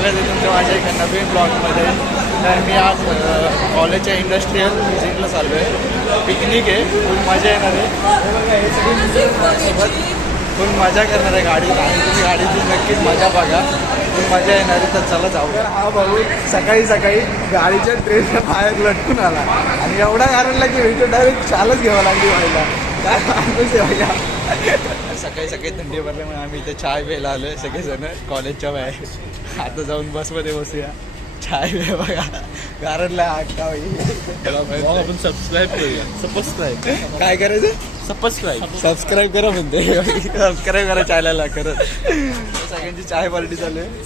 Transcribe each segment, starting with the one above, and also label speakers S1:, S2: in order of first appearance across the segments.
S1: स्वागत आहे तुमचं माझ्या एका नवीन ब्लॉगमध्ये. तर मी आज कॉलेजच्या इंडस्ट्रीयल व्हिजिटला चाललो आहे पिकनिक आहे. खूप मजा येणार आहे. हे मजा करणार आहे गाडी आणि तुम्ही गाडीतून नक्कीच मजा बघा. खूप मजा येणार आहे तर चला जाऊ.
S2: हा भाऊ सकाळी सकाळी गाडीच्या ट्रेनच्या बाहेर लटकून आला. आणि एवढा कारण की व्हिडिओ डायरेक्ट चालच घ्यावा लागली व्हायला. काय माणूस आहे
S1: सकाळी सकाळी थंडी भरल्यामुळे आम्ही इथे चाय प्यायला आलो आहे सगळेजण कॉलेजच्या बाहेर. आता जाऊन बसमध्ये बसूया. चाय प्या बघा. गारडला आगता
S3: आपण सबस्क्राईब करूया. सबस्क्राईब
S1: काय करायचं?
S3: सबस्क्राईब
S1: सबस्क्राईब करा म्हणते. सबस्क्राईब करा चायला करत सगळ्यांची चाय पार्टी चालू आहे.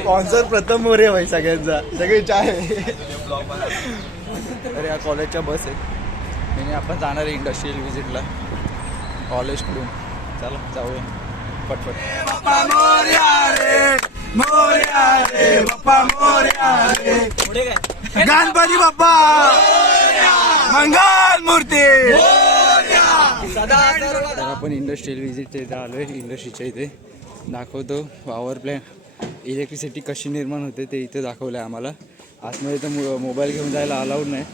S1: स्पॉन्सर प्रथम मोरे भाई सगळ्यांचा. सगळे चाय. अरे या कॉलेजच्या बस आहे. आणि आपण जाणार आहे इंडस्ट्रियल व्हिजिटला कॉलेजकडून चला जाऊया. पटपट.
S2: गणपती बाप्पा! मंगल मूर्ती!
S1: तर आपण इंडस्ट्रियल व्हिजिटच्या इथे आलो आहे इंडस्ट्रीच्या इथे. दाखवतो पॉवर प्लॅन इलेक्ट्रिसिटी कशी निर्माण होते ते इथे दाखवलं आहे आम्हाला. आतमध्ये तर मो मोबाईल घेऊन जायला अलाउड नाही.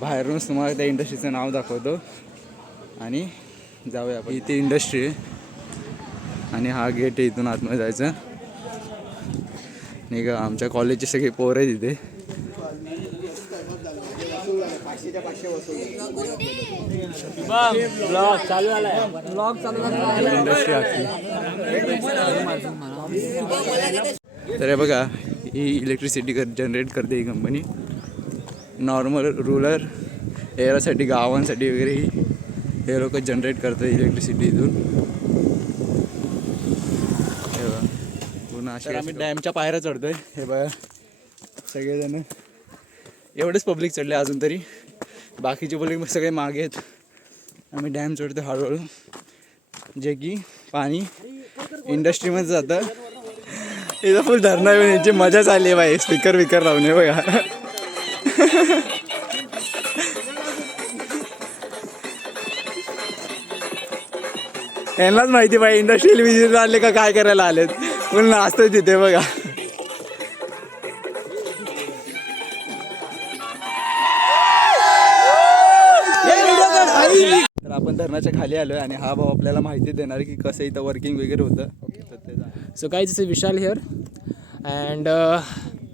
S1: बाहेरूनच तुम्हाला त्या इंडस्ट्रीचं नाव दाखवतो. आणि जाऊया आपण. इथे इंडस्ट्री आहे. आणि हा गेट आहे इथून आतमध्ये जायचं. नाही का आमच्या कॉलेजचे सगळे पोरं आहेत इथे. इंडस्ट्री आखी. तर बघा ही इलेक्ट्रिसिटी कर जनरेट करते ही कंपनी नॉर्मल रुरल एरियासाठी गावांसाठी वगैरे ही. लोक जनरेट करतात इलेक्ट्रिसिटी इथून. हे पुन्हा अशी आम्ही डॅमच्या पायऱ्या चढतोय. हे बघा. सगळेजण. एवढेच पब्लिक चढले अजून तरी. बाकीचे पब्लिक सगळे मागे आहेत. आम्ही डॅम चढतो हळूहळू. जे की पाणी इंडस्ट्रीमध्ये जातं. इथं फुल धरणं येऊन यांची मजाच आली आहे बाई. स्पीकर विकर लावून. हे बघा. यांनाच माहिती बाई इंडस्ट्रियल विजिट आले का काय करायला आलेत? पण नाचतोय तिथे बघा. तर आपण धरणाच्या खाली आलोय आणि हा भाऊ आपल्याला माहिती देणार की कसं इथं वर्किंग वगैरे होतं.
S4: सो काय विशाल हिअर अँड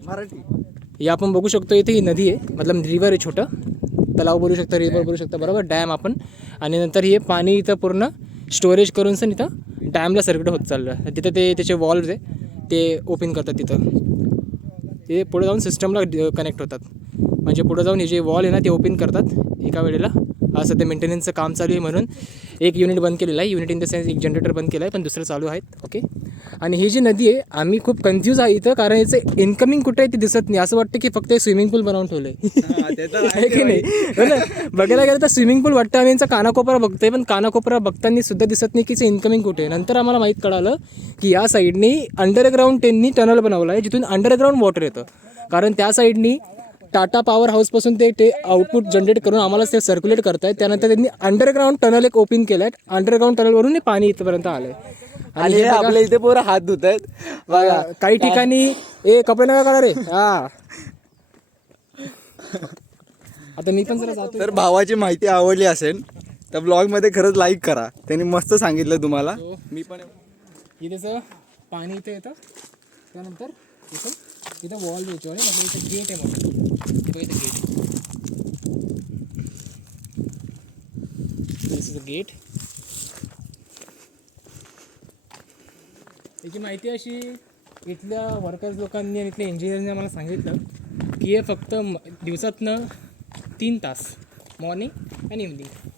S1: मराठी.
S4: हे आपण बघू शकतो इथे ही नदी आहे. मतलब रिव्हर आहे छोटं. तलाव बोलू शकता रिव्हर बोलू शकता बरोबर? डॅम आपण. आणि नंतर हे पाणी इथं पूर्ण स्टोरेज करून सण इथं डॅमला सर्किट होत चाललं तिथं ते त्याचे वॉल्व आहे ते ओपन करतात तिथं. ते पुढे जाऊन सिस्टमला कनेक्ट होतात. म्हणजे पुढे जाऊन हे जे वॉल आहे ना ते ओपन करतात. एका वेळेला. असं ते मेंटेनन्सचं काम चालू आहे म्हणून एक युनिट बंद केलेलं आहे. युनिट इन द सेन्स एक जनरेटर बंद केलं आहे पण दुसरं चालू आहेत. ओके आणि ही जी नदी आहे आम्ही खूप कन्फ्यूज आहे इथं कारण याचं इन्कमिंग कुठे आहे ते दिसत नाही. असं वाटतं की फक्त स्विमिंग पूल बनवून ठेवलं आहे की नाही? हो? बघायला गेलं तर स्विमिंग पूल वाटतं आम्ही यांचा कानाकोपरा बघतोय पण कानाकोपरा बघताना सुद्धा दिसत नाही की इन्कमिंग कुठे आहे. नंतर आम्हाला माहीत कळालं की या साईडनी अंडरग्राऊंड त्यांनी टनल बनवलं आहे जिथून अंडरग्राऊंड वॉटर येतं. कारण त्या साईडनी टाटा पॉवर हाऊसपासून ते ते आउटपुट जनरेट करून आम्हाला ते सर्क्युलेट करतायत. त्यानंतर त्यांनी अंडरग्राऊंड टनल एक ओपन केलं आहे अंडरग्राऊंड टनलवरून हे पाणी इथपर्यंत आलं आहे
S1: आणि हे आपल्या इथे पोरं हात धुत आहेत बघा
S4: काही ठिकाणी ए कपडे नका काढा रे. हा. आता मी पण जरा जातो
S1: तर भावाची माहिती आवडली असेल तर ब्लॉगमध्ये खरंच लाईक करा. त्यांनी मस्त सांगितलं तुम्हाला. मी पण
S4: इथेचं पाणी इथे येतं. त्यानंतर इथं. इथं वॉल द्यायची आणि म्हटलं इथं गेट आहे मोठं इथं इथं गेट दिस इज गेट त्याची माहिती अशी इथल्या वर्कर्स लोकांनी आणि इथल्या इंजिनियरने आम्हाला सांगितलं की हे फक्त दिवसातनं तीन तास मॉर्निंग आणि इव्हनिंग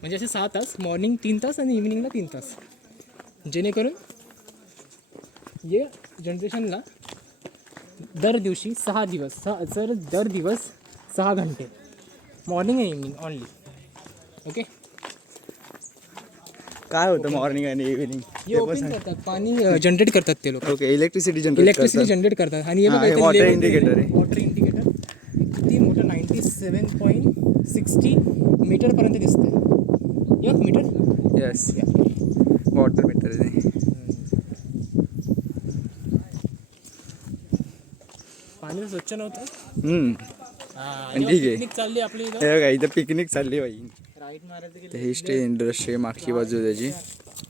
S4: म्हणजे असे सहा तास मॉर्निंग तीन तास आणि इव्हिनिंगला तीन तास. जेणेकरून हे जनरेशनला दर दिवशी सहा दिवस सहा सर दर दिवस सहा घंटे. मॉर्निंग आणि इव्हनिंग ऑनली ओके
S1: काय होतं मॉर्निंग आणि इव्हिनिंग
S4: हे ओपन करतात पाणी जनरेट करतात ते लोक.
S1: Okay electricity generate
S4: electricity generate करतात. आणि हे बघा
S1: indicator
S4: दिलेलं
S1: आहे.
S4: वॉटर इंडिकेटर किती मोठं? नाईन्टी सेवन पॉईंट सिक्स्टी मीटरपर्यंत दिसतंय. एक मीटर
S1: येस वॉटर मीटर
S4: पाणी स्वच्छ नव्हतं
S1: हम्म
S4: हा,
S1: पण ठीक आहे.
S4: पिकनिक चालली आपली इथं
S1: हे बघा इथं पिकनिक चालली बाई
S4: राईट मारायचं गेलं
S1: ही स्टे इंडस्ट्री मागची बाजू त्याची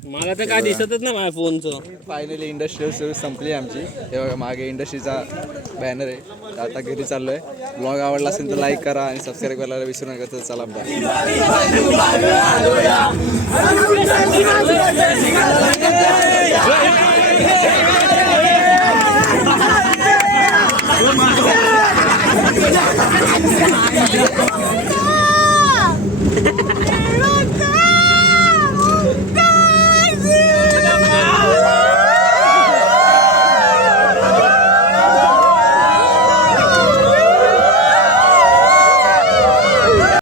S3: मला तर काय दिसतच नाही माझ्या फोनचं
S1: फायनली इंडस्ट्रियल सर्विस संपली आमची हे बघा मागे इंडस्ट्रीचा बॅनर आहे तर आता घरी चाललोय ब्लॉग आवडला असेल तर लाईक करा आणि सबस्क्राईब करायला विसरू नका तर चला बाय